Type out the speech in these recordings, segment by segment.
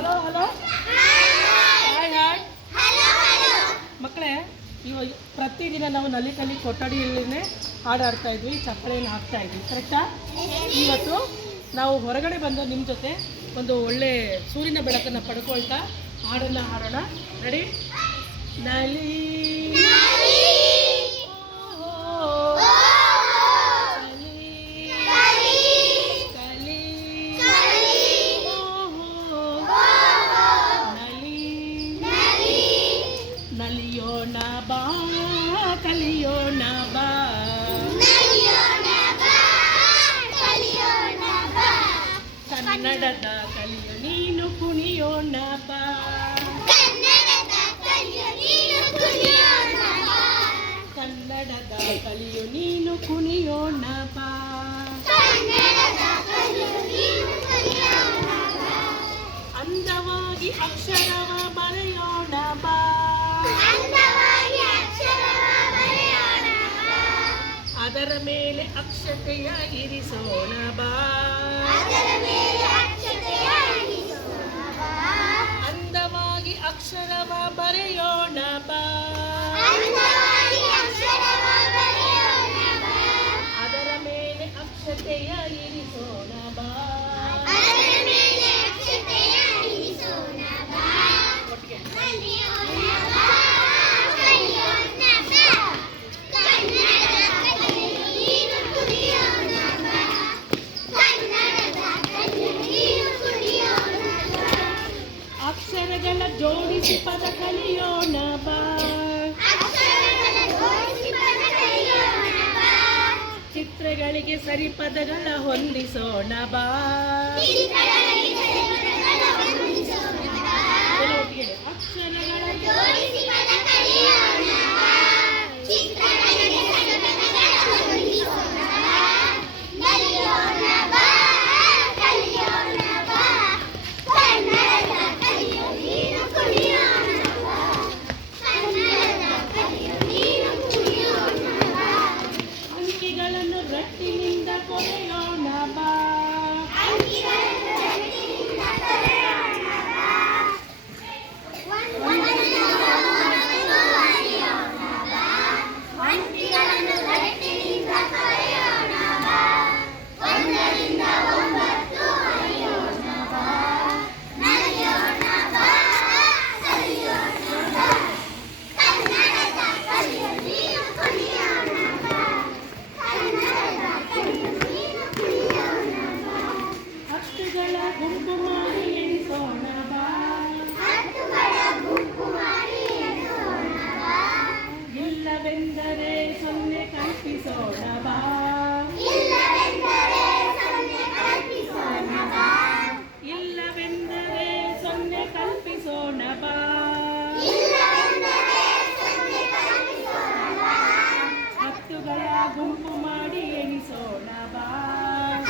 Hello hello hi hi ಮಕ್ಕಳೇ, ಇವಾಗ ಪ್ರತಿದಿನ ನಾವು ನಲ್ಲಿ ಕೊಠಡಿಯಲ್ಲೇ ಹಾಡಾಡ್ತಾ ಇದ್ವಿ, ಚಪ್ಪಳೆಯನ್ನು ಹಾಕ್ತಾ ಇದ್ವಿ, ಕರೆಕ್ಟಾ? ಇವತ್ತು ನಾವು ಹೊರಗಡೆ ಬಂದು ನಿಮ್ಮ ಜೊತೆ ಒಂದು ಒಳ್ಳೆ ಸೂರ್ಯನ ಬೆಳಕನ್ನು ಪಡ್ಕೊಳ್ತಾ ಹಾಡನ್ನು ಹಾಡೋಣ. ರೆಡಿ? ನಲಿ ನಲಿಯೋಣ ಬಾ ಕಲಿಯೋಣ ಬಾ, ಕನ್ನಡದ ಕಲಿಯೋ ನೀನು ಕುಣಿಯೋಣ ಬಾ, ಕನ್ನಡದ ಕಲಿಯೋ ನೀನು ಕುಣಿಯೋಣ ಬಾ, ಅಂದವಾಗಿ ಅಕ್ಷರವ ಬರೆಯೋಣ ಬಾ, ಅದರ ಮೇಲೆ ಅಕ್ಷತೆಯ ಇರಿಸೋಣ ಬಾ, ಅಂದವಾಗಿ ಅಕ್ಷರವ ಬರೆಯೋಣ ಬಾ, ಅದರ ಮೇಲೆ ಅಕ್ಷತೆಯ ಇರಿಸೋಣ ಬಾ, ಅಕ್ಷರಗಳ ಜೋಡಿಸಿ ಪದ ಕಲಿಯೋಣ ಬಾ, ಚಿತ್ರಗಳಿಗೆ ಸರಿ ಪದಗಳ ಹೊಂದಿಸೋಣ ಬಾ, ಅಕ್ಷರಗಳ ಜೋಡಿಸಿ ಪದ ಕಲಿಯೋಣ ಬಾ, ಚಿತ್ರಗಳಿಗೆ ಸರಿ ಪದಗಳ ಹೊಂದಿಸೋಣ ಬಾ, ಕಲಿಯೋಣ ಬಾ, ಕಲಿಯೋಣ ಬಾ, ಕನ್ನಡದ ಕಲಿಯೋ ನೀನು ಕುಣಿಯೋಣ ಬಾ, ಕನ್ನಡದ ಕಲಿಯೋ ನೀನು ಕುಣಿಯೋಣ ಬಾ, ಅಂಕಿಗಳನ್ನು ಗಟ್ಟಿನಿಂದ ಕೊರೆಯೋಣ ಬಾ, ಅಂಕಿಗಳನ್ನು ಗಟ್ಟಿನಿಂದ ಕೊರೆಯೋಣ ಬಾ, ಅಂಕಿಗಳನ್ನು ಗಟ್ಟಿನಿಂದ ಕೊರೆಯೋಣ ಬಾ, ಒಂದರಿಂದ ಒಂಬತ್ತು ಅರಿಯೋಣ ಬಾ, ನಲಿಯೋಣ ಬಾ, ಕಲಿಯೋಣ ಬಾ, ಕನ್ನಡದ ಕಲಿಯೋ ನೀನು ಕುಣಿಯೋಣ ಬಾ, ಕನ್ನಡದ ಕಲಿಯೋ ನೀನು ಕುಣಿಯೋಣ ಬಾ, ಹಕ್ಕುಗಳ ಗುಂಪು ಮಾಡಿ ಎಣಿಸೋಣ ಬಾ, ಹಕ್ಕುಗಳ ಗುಂಪು ಮಾಡಿ ಎಣಿಸೋಣ ಬಾ, ಇಲ್ಲವೆಂದರೆ ಸೊನ್ನೆ ಕಲ್ಪಿಸೋಣ ಬಾ, ಇಲ್ಲವೆಂದರೆ ಸೊನ್ನೆ ಕಲ್ಪಿಸೋಣ ಬಾ, ಇಲ್ಲವೆಂದರೆ ಸೊನ್ನೆ ಕಲ್ಪಿಸೋಣ ಬಾ, ಇಲ್ಲವೆಂದರೆ ಸೊನ್ನೆ ಕಲ್ಪಿಸೋಣ ಬಾ, ಹತ್ತುಗಳ ಗುಂಪು ಮಾಡಿ ಎಣಿಸೋಣ ಬಾ,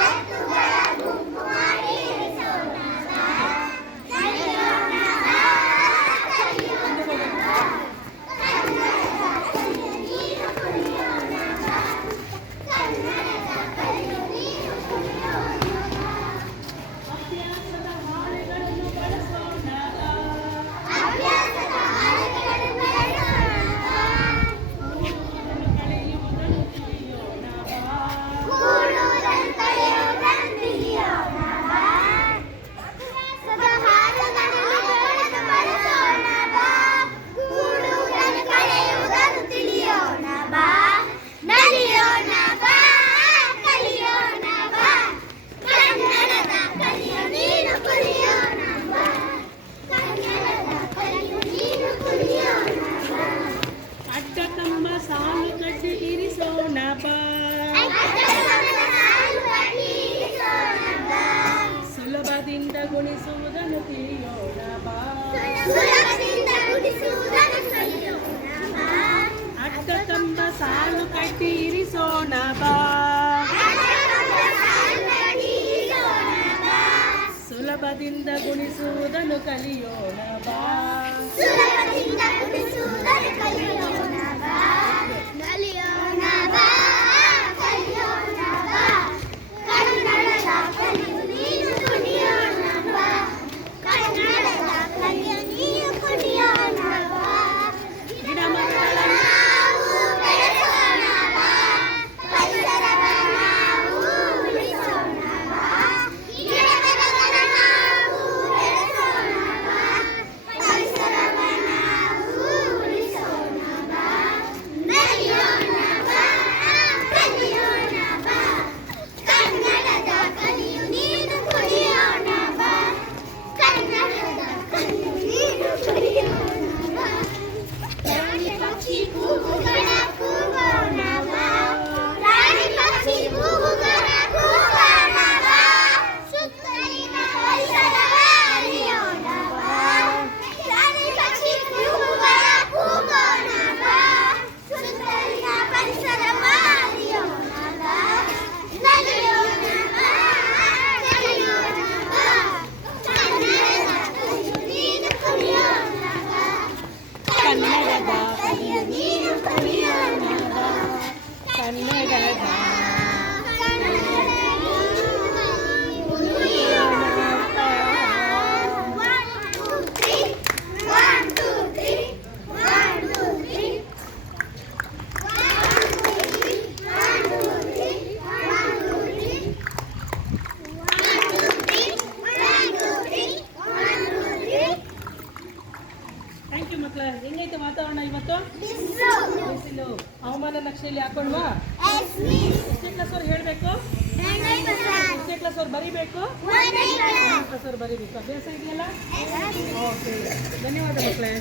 ಹತ್ತುಗಳ ಗುಂಪು ಮಾಡಿ ಎಣಿಸೋಣ ಬಾ, ಕಲಿಯೋಣ ಬಾ, ಕಲಿಯೋಣ ಬಾ, ಕನ್ನಡದ ಕಲಿಯೋ ನೀನು ಕುಣಿಯೋಣ ಬಾ, ಕನ್ನಡದ ಕಲಿಯೋ ನೀನು ಕುಣಿಯೋಣ ಬಾ, ಅಭ್ಯಾಸದ ಹಾಳೆಗಳನ್ನು ಬಳಸೋಣ ಬಾ, ಅಭ್ಯಾಸದ ಹಾಳೆಗಳನ್ನು ಬಳಸೋಣ ಬಾ, ಕೂಡುವುದನ್ನು ಕಳೆಯುವುದನ್ನು ತಿಳಿಯೋಣ ಬಾ, ಕೂಡುವುದನ್ನು ಕಳೆಯುವುದನ್ನು ತಿಳಿಯೋಣ ಬಾ, ಅಭ್ಯಾಸದ ಹಾಳೆಗಳನ್ನು ಬಳಸೋಣ ಬಾ, ಕೂಡುವುದನ್ನು ಕಳೆಯುವುದನ್ನು ತಿಳಿಯೋಣ ಬಾ, ನಲಿಯೋಣ ಬಾ, ಕಲಿಯೋಣ ಬಾ, ಕನ್ನಡದ ಕಲಿಯೋ ನೀನು ಕುಣಿಯೋಣ ಬಾ, ಕನ್ನಡದ ಕಲಿಯೋ ನೀನು ಕುಣಿಯೋಣ ಬಾ, ಅಡ್ಡ ಕಂಬ ಸಾಲು ಕಟ್ಟಿ ಇರಿಸೋಣ ಬಾ, ಸುಲಭದಿಂದ ಗುಣಿಸುವುದನ್ನು ತಿಳಿಯೋಣ ಬಾ, ಸುಲಭದಿಂದ ಗುಣಿಸುವುದನ್ನು ತಿಳಿಯೋಣ ಬಾ, ಅಡ್ಡ ಕಂಬ ಸಾಲು ಕಟ್ಟಿ ಇರಿಸೋಣ ಬಾ, ಸುಲಭದಿಂದ ಗುಣಿಸುವುದನ್ನು ಕಲಿಯೋಣ ಬಾ, ಸುಲಭದಿಂದ ಗುಣಿಸುವುದನ್ನು ಕಲಿಯೋಣ ಬಾ, ನಲಿಯೋಣ ಬಾ, ಕಲಿಯೋಣ ಬಾ, ಕನ್ನಡದ ಕಲಿಯೋ ನೀನು ಕುಣಿಯೋಣ ಬಾ, ಕನ್ನಡ ಹವಾಮಾನ ನಕ್ಷೆಯಲ್ಲಿ ಹಾಕೊಳ್ಳುವ ಎಷ್ಟನೇ ಕ್ಲಾಸ್ ಅವ್ರು ಹೇಳಬೇಕು, ಎಷ್ಟನೇ ಕ್ಲಾಸ್ ಅವ್ರು ಬರೀಬೇಕು, ಕ್ಲಾಸ್ ಅವ್ರು ಬರೀಬೇಕು. ಅಭ್ಯಾಸ ಇದೆಯಲ್ಲ? ಓಕೆ, ಧನ್ಯವಾದ ಮಕ್ಕಳೇ.